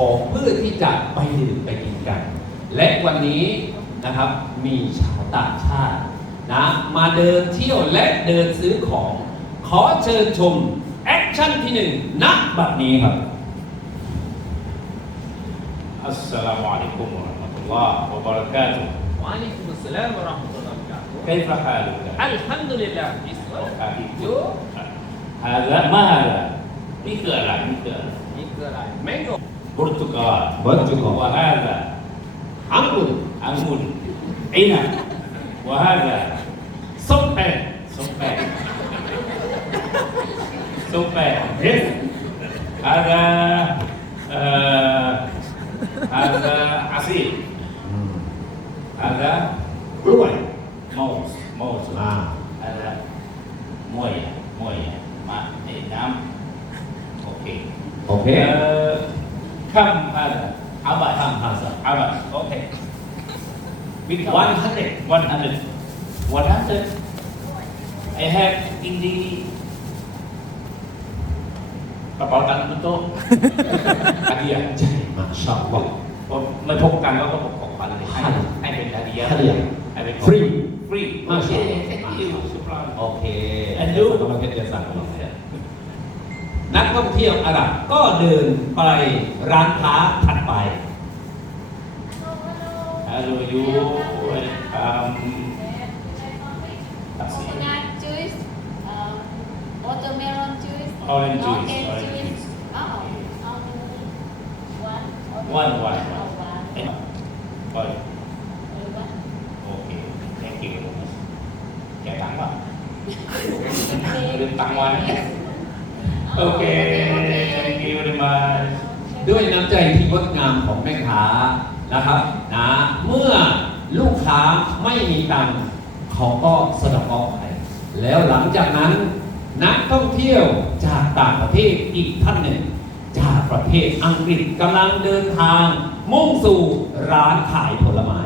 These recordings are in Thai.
ของเพื่อที่จะไปดื่มไปกินกัน และวันนี้นะครับมีชาวต่างชาตินะมาเดินเที่ยวและเดินซื้อของขอเชิญชมแอคชั่นที่หนึ่งนักบัดนี้ครับอัสสลามุอะลัยกุมวะเราะห์มะตุลลอฮ์วะบะเราะกาตุฮ์ววะะะะะะะะออลลลลัยกกุุุุมมมสสาาารห์์ตฮฮ و ع ل ي ك ฮ السلام و ล ح م ة الله و ล ر ك ا ت ه ك ي า حالك؟ الحمد ل ฮ ه ه า ا ما า ذ านี่คืออะไรนี่คืออะไรนี่คืออะไร mango برتقال برتقال وهذا عنب عنب عنب وهذا سمبان سمبان سمبان yes هذا هذا عصير هذا بلوان موز موز هذا مويه مويه ما نعم اوكي اوكي c o า e a า a ั Abba. c o า e Hazard. Abba. Okay. With 100. 100. 100. I have in the กระเป๋าตังค์บุต๊กอาเดียใช่มาชอบบอกผมไม่พบกันแล้วก็ผมของขวัญเลยให้ให้เป็นอาเดียอาเดียให้เป็นฟรีฟรีโอเคโอเคอันนู้เกำลังจะสั่งกำลังจะนักท่องเที่ยวอาหรับก็เดินไปร้านค้าถัดไปฮัลโยูคัมโคโนัทจูสออเตเมลอนจูสออเรนจ์จูสออวันวันโอเคแค่กี่โมงแค่ตังป่ะเรื่ตังวันเโอเค thank ด้วยน้ำใจที่งดงามของแม่ค้านะครับ นะ เมื่อลูกค้าไม่มีตังเขาก็สนับสนุนไป แล้วหลังจากนั้น นักท่องเที่ยวจากต่างประเทศอีกท่านหนึ่ง จากประเทศอังกฤษกำลังเดินทางมุ่งสู่ร้านขายผลไม้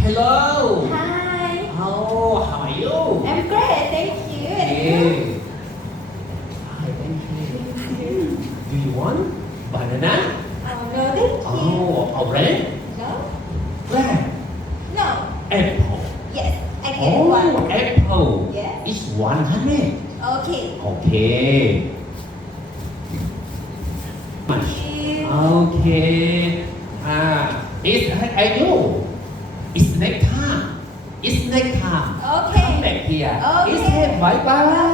Hello Hi How are you I'm great thank you one? Banana? Another Oh, a No. Red. No. Apple. Yes. I get oh, one. apple. Yes. It's one hundred. Okay. Okay. Thank Okay. Ah, it's I know. It's next time. It's next time. Okay. Come back here. Okay. It's head, bye bye.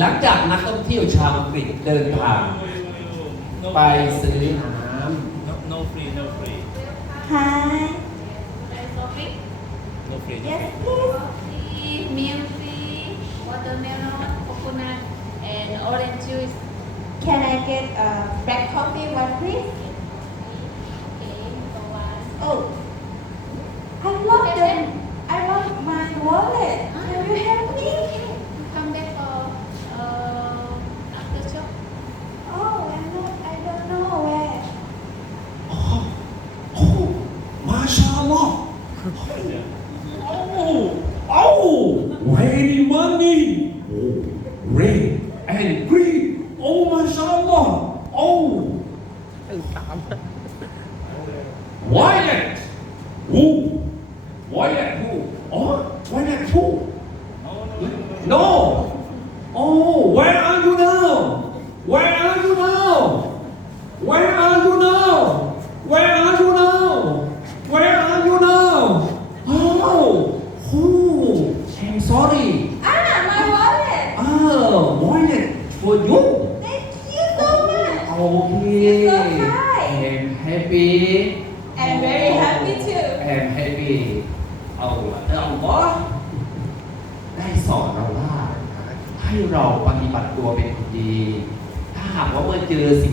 หลังจากนักท่องเที่ยวชาวอังกฤษเดินทางไปซื้อน้ำ no no free no free Hi. no free no Yes, free please. Tea, milk tea, watermelon, coconut, and orange juice. Can I get a black coffee, one oh, oh, oh, ready money, red and green. Oh, mashallah. Oh, white. Woo. Thank you so much. โอเค You're so kind. I'm happy I'm very happy too. I'm happy เอาละเอาวะได้สอนเราว่า ให้เราปฏิบัติตัวเป็นคนดี ถ้าหากว่าเมื่อเจอสิ่ง